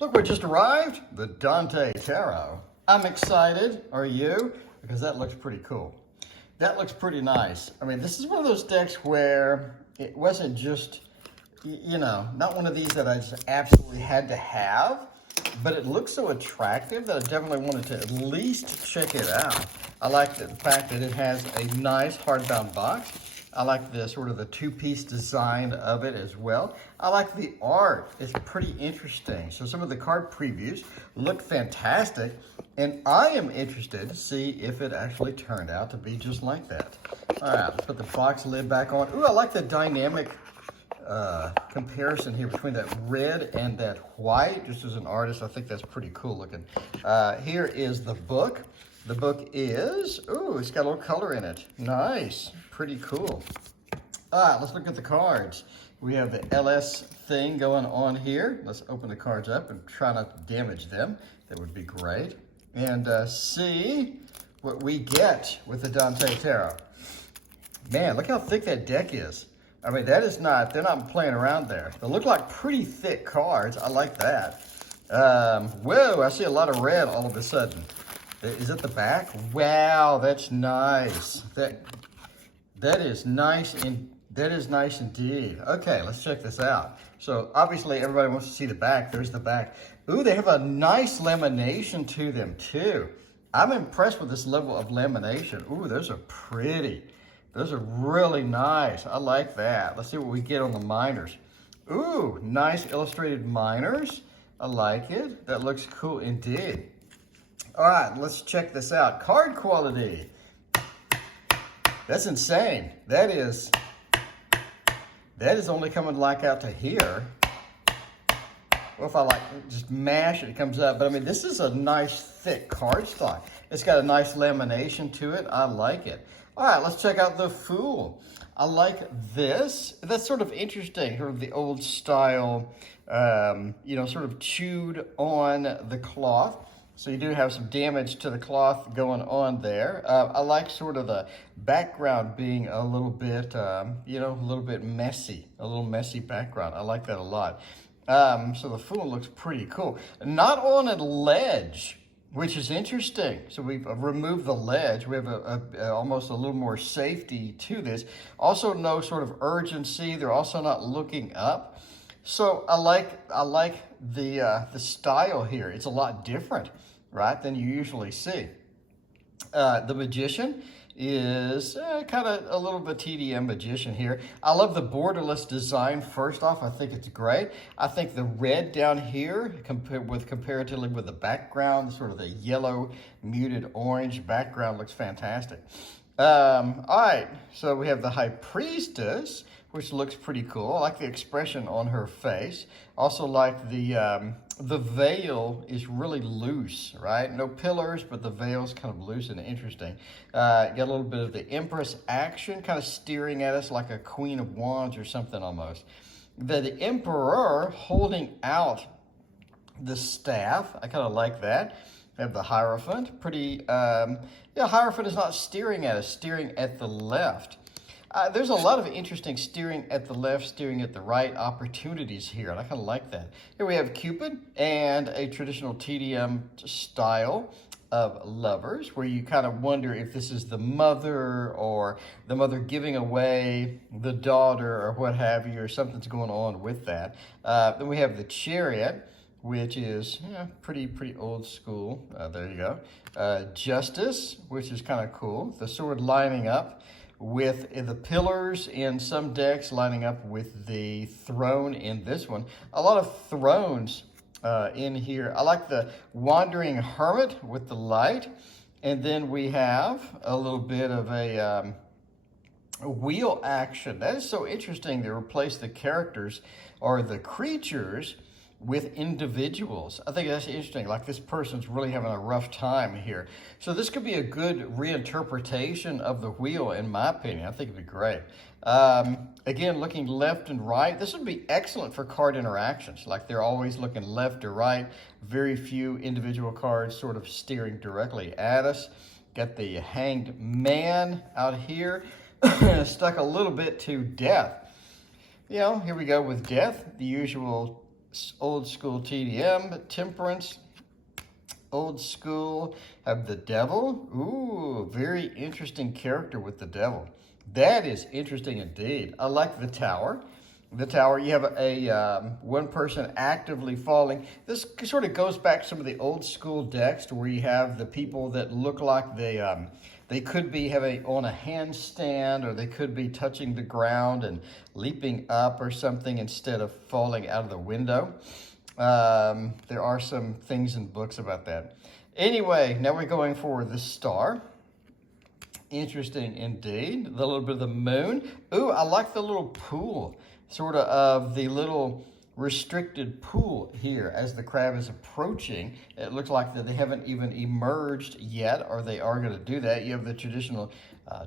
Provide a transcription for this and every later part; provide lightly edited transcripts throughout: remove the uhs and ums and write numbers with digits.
Look what just arrived, the Dante Tarot. I'm excited, are you? Because that looks pretty cool. That looks pretty nice. I mean, this is one of those decks where it wasn't just, not one of these that I just absolutely had to have, but it looks so attractive that I definitely wanted to at least check it out. I like the fact that it has a nice hardbound box. I like the sort of the two-piece design of it as well. I like the art. It's pretty interesting. So some of the card previews look fantastic, and I am interested to see if it actually turned out to be just like that. All right, let's put the box lid back on. Ooh, I like the dynamic comparison here between that red and that white. Just as an artist, I think that's pretty cool looking. Here is the book. The book is, ooh, it's got a little color in it. Nice, pretty cool. All right, let's look at the cards. We have the LS thing going on here. Let's open the cards up and try not to damage them. That would be great. And see what we get with the Dante Tarot. Man, look how thick that deck is. I mean, that is not, they're not playing around there. They look like pretty thick cards. I like that. Whoa, I see a lot of red all of a sudden. Is it the back? Wow, that's nice. That is nice, and that is nice indeed. Okay, let's check this out. So obviously everybody wants to see the back. There's the back. Ooh, they have a nice lamination to them too. I'm impressed with this level of lamination. Ooh, those are pretty. Those are really nice. I like that. Let's see what we get on the minors. Ooh, nice illustrated minors. I like it. That looks cool indeed. All right, let's check this out. Card quality. That's insane. That is only coming like out to here. Well, if I like just mash it, it comes up. But I mean, this is a nice thick cardstock. It's got a nice lamination to it. I like it. All right, let's check out the Fool. I like this. That's sort of interesting, sort of the old style, sort of chewed on the cloth. So you do have some damage to the cloth going on there. I like sort of the background being a little bit, a little bit messy, a little messy background. I like that a lot. So the Fool looks pretty cool. Not on a ledge, which is interesting. So we've removed the ledge. We have almost a little more safety to this. Also no sort of urgency. They're also not looking up. So I like the style here. It's a lot different, right, than you usually see. The Magician is kind of a little bit TDM Magician here. I love the borderless design. First off, I think it's great. I think the red down here, comparatively with the background, sort of the yellow muted orange background, looks fantastic. All right, so we have the High Priestess, which looks pretty cool. I like the expression on her face. Also like the veil is really loose, right? No pillars, but the veil's kind of loose and interesting. Got a little bit of the Empress action, kind of steering at us like a Queen of Wands or something almost. The Emperor holding out the staff. I kind of like that. We have the Hierophant. Pretty, Hierophant is not steering at us, steering at the left. There's a lot of interesting steering at the left, steering at the right opportunities here, and I kind of like that. Here we have Cupid and a traditional TDM style of lovers, where you kind of wonder if this is the mother or the mother giving away the daughter or what have you, or something's going on with that. Then we have the Chariot, which is pretty old school. There you go. Justice, which is kind of cool. The sword lining up with the pillars in some decks, lining up with the throne in this one. A lot of thrones in here. I like the Wandering Hermit with the light. And then we have a little bit of a wheel action. That is so interesting. They replace the characters or the creatures with individuals. I think that's interesting. Like, this person's really having a rough time here. So this could be a good reinterpretation of the wheel, in my opinion. I think it'd be great. Again, looking left and right, this would be excellent for card interactions. Like, they're always looking left or right. Very few individual cards sort of steering directly at us. Got the Hanged Man out here, stuck a little bit to Death. Here we go with Death, the usual old school TDM, temperance, old school, have the devil. Ooh, very interesting character with the devil. That is interesting indeed. I like the tower. The tower, you have a one person actively falling. This sort of goes back to some of the old school decks to where you have the people that look like they could be having on a handstand, or they could be touching the ground and leaping up or something instead of falling out of the window. There are some things in books about that. Anyway, now we're going for the star. Interesting indeed. The little bit of the moon. Ooh, I like the little pool, sort of the little restricted pool here as the crab is approaching. It looks like that they haven't even emerged yet, or they are going to do that. You have the traditional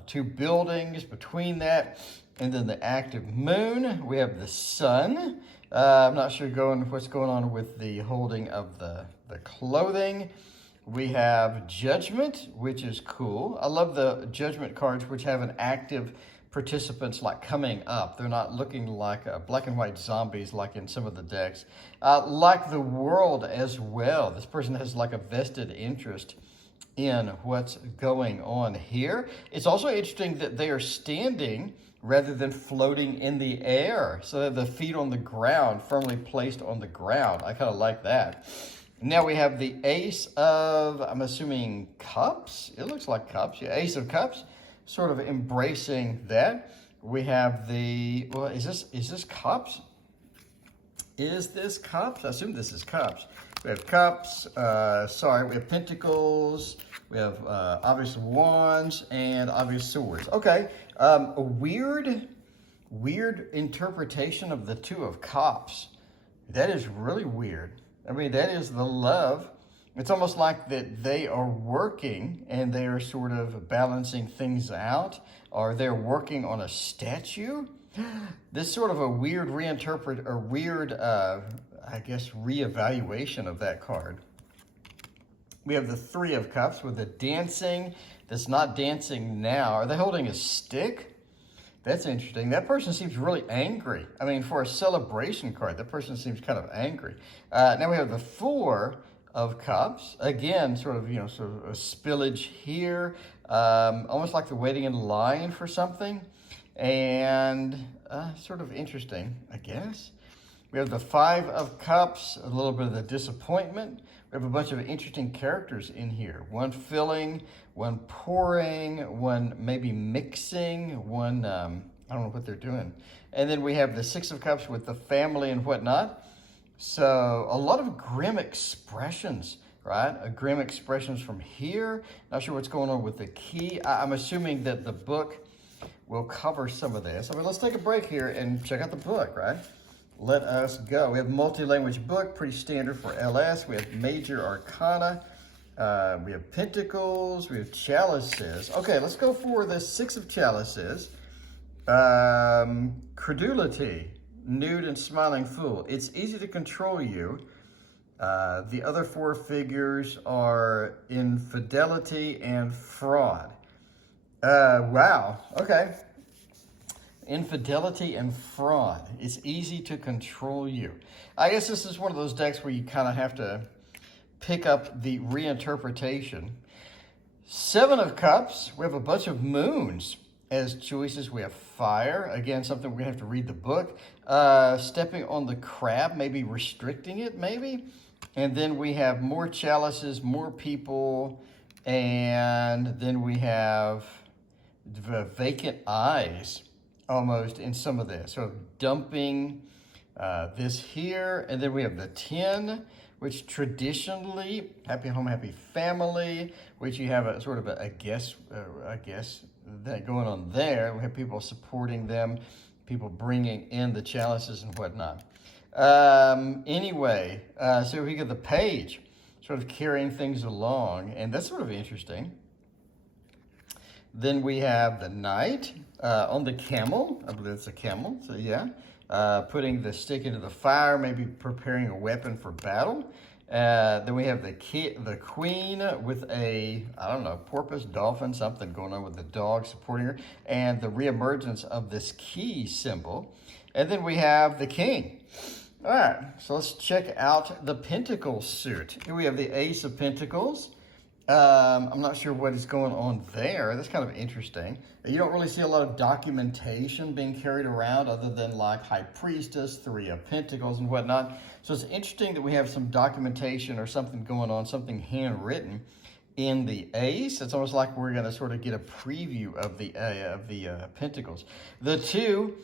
two buildings between that, and then the active moon. We have the sun. I'm not sure what's going on with the holding of the clothing. We have judgment, which is cool. I love the judgment cards, which have an active participants like coming up. They're not looking like black and white zombies like in some of the decks. Like the world as well. This person has like a vested interest in what's going on here. It's also interesting that they are standing rather than floating in the air. So they have the feet on the ground, firmly placed on the ground. I kind of like that. Now we have the ace of, I'm assuming, cups. It looks like cups. Yeah, ace of cups, sort of embracing that. We have the, well, is this cups? Is this cups? I assume this is cups. We have cups, we have pentacles, we have obvious wands, and obvious swords. Okay, a weird interpretation of the two of cups. That is really weird. I mean, that is the love. It's almost like that they are working and they are sort of balancing things out, or they're working on a statue. This sort of a weird reevaluation of that card. We have the Three of Cups with the dancing that's not dancing now. Are they holding a stick? That's interesting. That person seems really angry. I mean, for a celebration card, that person seems kind of angry. Now we have the Four of Cups. Again, sort of a spillage here. Almost like they're waiting in line for something. And sort of interesting, I guess. We have the Five of Cups, a little bit of the disappointment. We have a bunch of interesting characters in here. One filling, one pouring, one maybe mixing, one, I don't know what they're doing. And then we have the Six of Cups with the family and whatnot. So a lot of grim expressions, right? Grim expressions from here. Not sure what's going on with the key. I'm assuming that the book will cover some of this. I mean, let's take a break here and check out the book, right? Let us go. We have multi-language book, pretty standard for LS. We have major arcana. We have pentacles. We have chalices. Okay, let's go for the Six of Chalices. Credulity, nude and smiling fool. It's easy to control you. The other four figures are infidelity and fraud. Wow, okay. Infidelity and fraud. It's easy to control you. I guess this is one of those decks where you kind of have to pick up the reinterpretation. Seven of Cups. We have a bunch of moons as choices. We have fire. Again, something we're going to have to read the book. Stepping on the crab, maybe restricting it, maybe. And then we have more chalices, more people. And then we have the vacant eyes. Almost in some of this, so dumping this here, and then we have the 10, which traditionally happy home, happy family, which you have a sort of a guess that going on there. We have people supporting them, people bringing in the chalices and whatnot. Anyway, so we get the page, sort of carrying things along, and that's sort of interesting. Then we have the knight on the camel. I believe it's a camel, so yeah. Putting the stick into the fire, maybe preparing a weapon for battle. Then we have the queen with a, I don't know, porpoise, dolphin, something going on with the dog supporting her. And the reemergence of this key symbol. And then we have the king. All right, so let's check out the Pentacles suit. Here we have the Ace of Pentacles. I'm not sure what is going on there. That's kind of interesting. You don't really see a lot of documentation being carried around other than like High Priestess, Three of Pentacles and whatnot. So it's interesting that we have some documentation or something going on, something handwritten in the Ace. It's almost like we're going to sort of get a preview of the Pentacles. The Two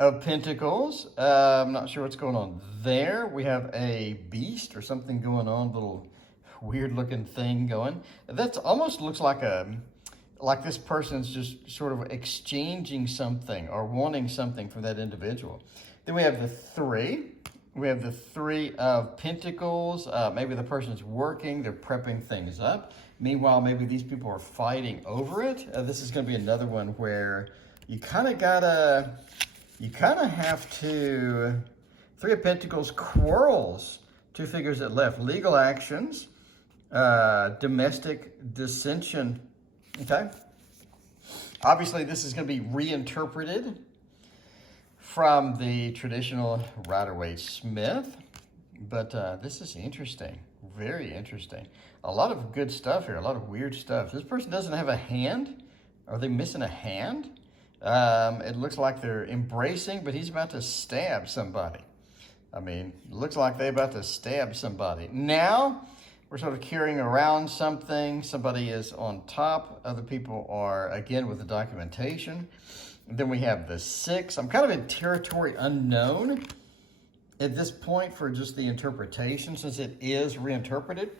of Pentacles, I'm not sure what's going on there. We have a beast or something going on, little weird looking thing going. That almost looks like like this person's just sort of exchanging something or wanting something from that individual. Then we have the Three. We have the Three of Pentacles. Maybe the person's working, they're prepping things up. Meanwhile, maybe these people are fighting over it. This is going to be another one where you kind of have to, Three of Pentacles, quarrels, two figures that left, legal actions, domestic dissension, okay? Obviously, this is going to be reinterpreted from the traditional Rider-Waite-Smith, but this is interesting, very interesting. A lot of good stuff here, a lot of weird stuff. This person doesn't have a hand. Are they missing a hand? It looks like they're embracing, but he's about to stab somebody. I mean, it looks like they're about to stab somebody. Now, we're sort of carrying around something. Somebody is on top. Other people are, again, with the documentation. And then we have the Six. I'm kind of in territory unknown at this point for just the interpretation, since it is reinterpreted.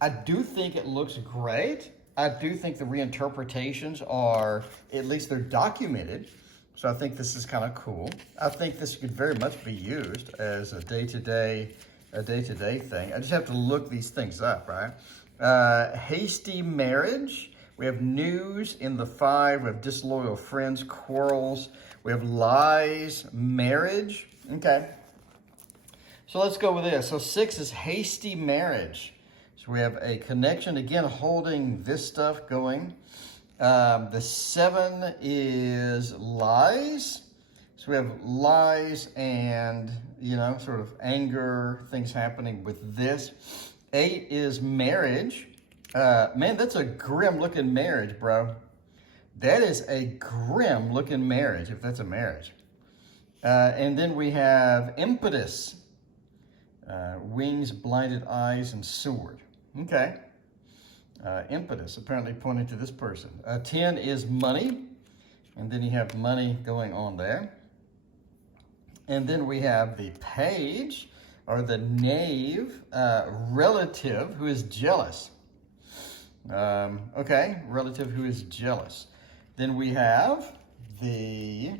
I do think it looks great. I do think the reinterpretations are, at least they're documented. So I think this is kind of cool. I think this could very much be used as a day-to-day thing. I just have to look these things up, right? Hasty marriage. We have news in the Five. We have disloyal friends, quarrels. We have lies, marriage. Okay. So let's go with this. So 6 is hasty marriage. So we have a connection, again, holding this stuff going. The 7 is lies. So we have lies and, sort of anger, things happening with this. 8 is marriage. Man, that's a grim looking marriage, bro. That is a grim looking marriage, if that's a marriage. And then we have impetus. Wings, blinded eyes, and sword. Okay. Impetus, apparently pointing to this person. 10 is money. And then you have money going on there. And then we have the page, or the knave, relative who is jealous. Okay, relative who is jealous. Then we have the,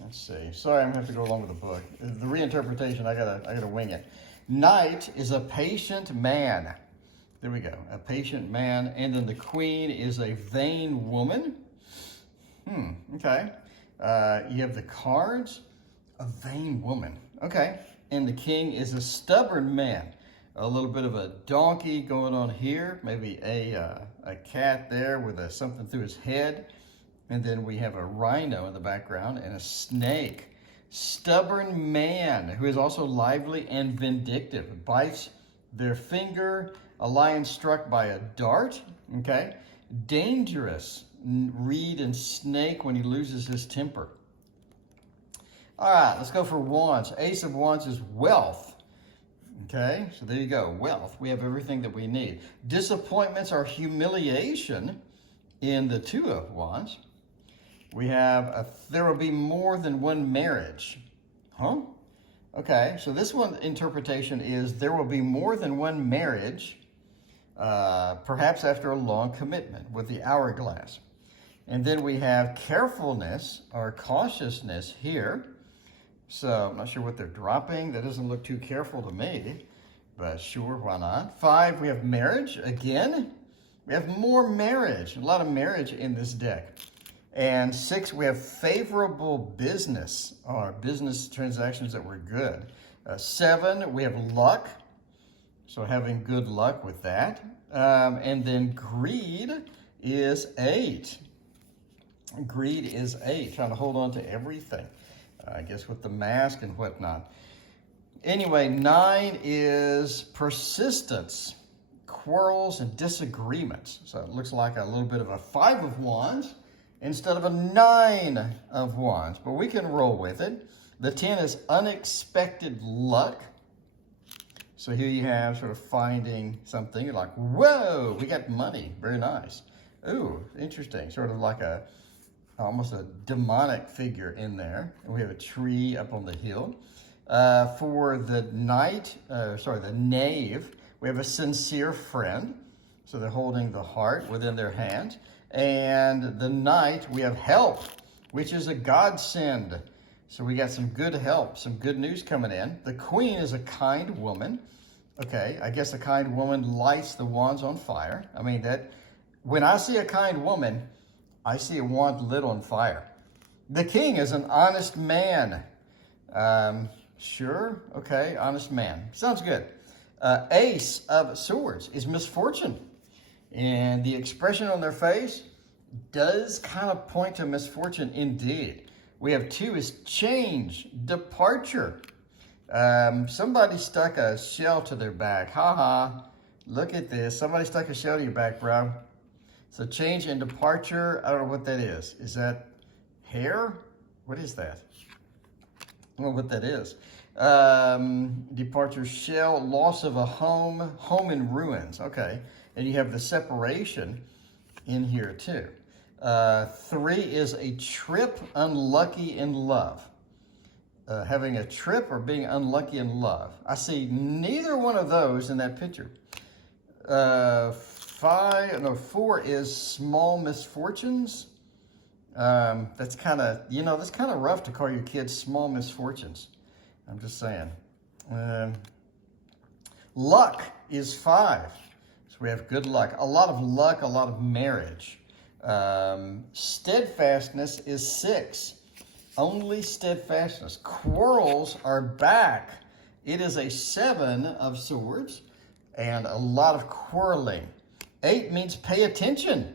let's see. Sorry, I'm gonna have to go along with the book. The reinterpretation, I gotta wing it. Knight is a patient man. There we go, a patient man. And then the queen is a vain woman. Okay. You have the cards, a vain woman. Okay. And the king is a stubborn man. A little bit of a donkey going on here. Maybe a cat there with something through his head. And then we have a rhino in the background and a snake. Stubborn man who is also lively and vindictive. Bites their finger. A lion struck by a dart. Okay. Dangerous. Reed and snake when he loses his temper. All right, let's go for wands. Ace of wands is wealth. Okay, so there you go, wealth. We have everything that we need. Disappointments are humiliation in the 2 of wands. We have there will be more than one marriage. Huh? Okay, so this one interpretation is there will be more than one marriage, perhaps after a long commitment with the hourglass. And then we have carefulness or cautiousness here. So I'm not sure what they're dropping. That doesn't look too careful to me, but sure, why not? 5, we have marriage again. We have more marriage, a lot of marriage in this deck. And 6, we have favorable business or business transactions that were good. 7, we have luck. So having good luck with that. And then greed is 8. Greed is 8, trying to hold on to everything. I guess with the mask and whatnot. Anyway, 9 is persistence, quarrels, and disagreements. So it looks like a little bit of a 5 of wands instead of a 9 of wands, but we can roll with it. The 10 is unexpected luck. So here you have sort of finding something. You're like, whoa, we got money. Very nice. Ooh, interesting. Sort of like almost a demonic figure in there. And we have a tree up on the hill. For the the knave, we have a sincere friend. So they're holding the heart within their hand. And the knight, we have help, which is a godsend. So we got some good help, some good news coming in. The queen is a kind woman. Okay, I guess a kind woman lights the wands on fire. I mean, when I see a kind woman, I see a wand lit on fire. The king is an honest man. Sure, okay, honest man. Sounds good. Ace of swords is misfortune. And the expression on their face does kind of point to misfortune indeed. We have 2 is change, departure. Somebody stuck a shell to their back. Ha ha. Look at this. Somebody stuck a shell to your back, bro. So change and departure. I don't know what that is. Is that hair? What is that? I don't know what that is. Departure, shell, loss of a home, home in ruins. Okay. And you have the separation in here too. 3 is a trip, unlucky in love. Having a trip or being unlucky in love. I see neither one of those in that picture. 4 is small misfortunes. That's kind of rough to call your kids small misfortunes. I'm just saying. Luck is 5. So we have good luck. A lot of luck, a lot of marriage. Steadfastness is 6. Only steadfastness. Quarrels are back. It is a 7 of swords and a lot of quarreling. 8 means pay attention.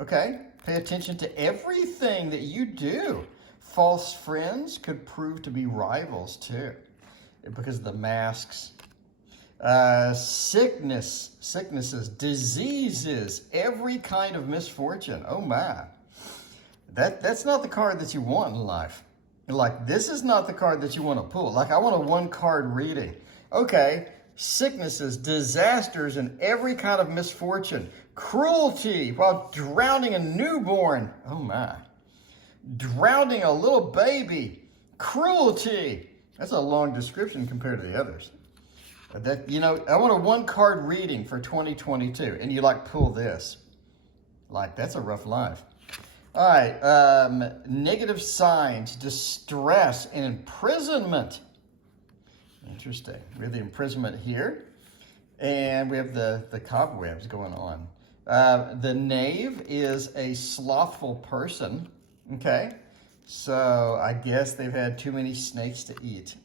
Okay? Pay attention to everything that you do. False friends could prove to be rivals too because of the masks. Sicknesses, diseases, every kind of misfortune. Oh my. That's not the card that you want in life. Like, this is not the card that you want to pull. Like, I want a 1-card reading. Okay, sicknesses, disasters, and every kind of misfortune. Cruelty while drowning a newborn. Oh my. Drowning a little baby. Cruelty. That's a long description compared to the others. I want a 1-card reading for 2022, and you pull this. Like, that's a rough life. All right, negative signs, distress, and imprisonment. Interesting. We have the imprisonment here, and we have the cobwebs going on. The knave is a slothful person, okay? So I guess they've had too many snakes to eat.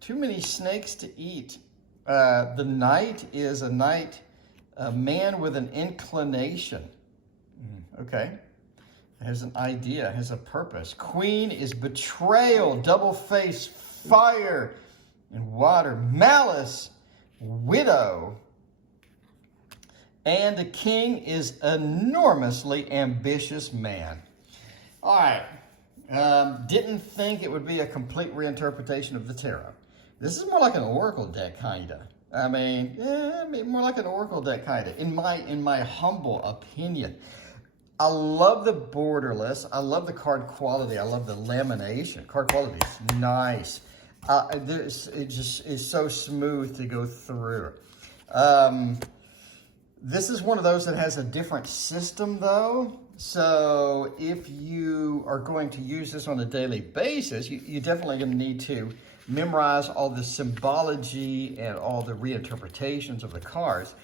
Too many snakes to eat. The knight is a man with an inclination, okay? Has an idea, has a purpose. Queen is betrayal, double-faced, fire, and water. Malice, widow. And the king is enormously ambitious man. All right. Didn't think it would be a complete reinterpretation of the tarot. This is more like an oracle deck, kind of. I mean, more like an oracle deck, kind of, in my humble opinion. I love the borderless. I love the card quality. I love the lamination. Card quality is nice. It just is so smooth to go through. This is one of those that has a different system, though. So if you are going to use this on a daily basis, you're definitely going to need to memorize all the symbology and all the reinterpretations of the cards.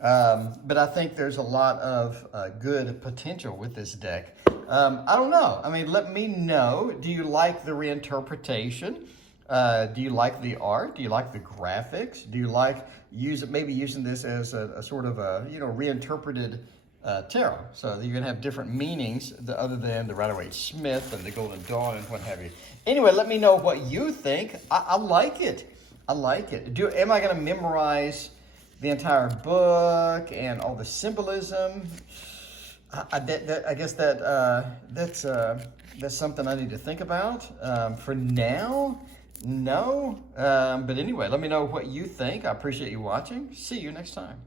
But I think there's a lot of good potential with this deck. I don't know. I mean, let me know. Do you like the reinterpretation? Do you like the art? Do you like the graphics? Do you like using this as a sort of a reinterpreted tarot. So you're going to have different meanings other than the Rider-Waite-Smith and the Golden Dawn and what have you. Anyway, let me know what you think. I like it. I like it. Am I going to memorize the entire book and all the symbolism? I guess that's something I need to think about. For now, no. But anyway, let me know what you think. I appreciate you watching. See you next time.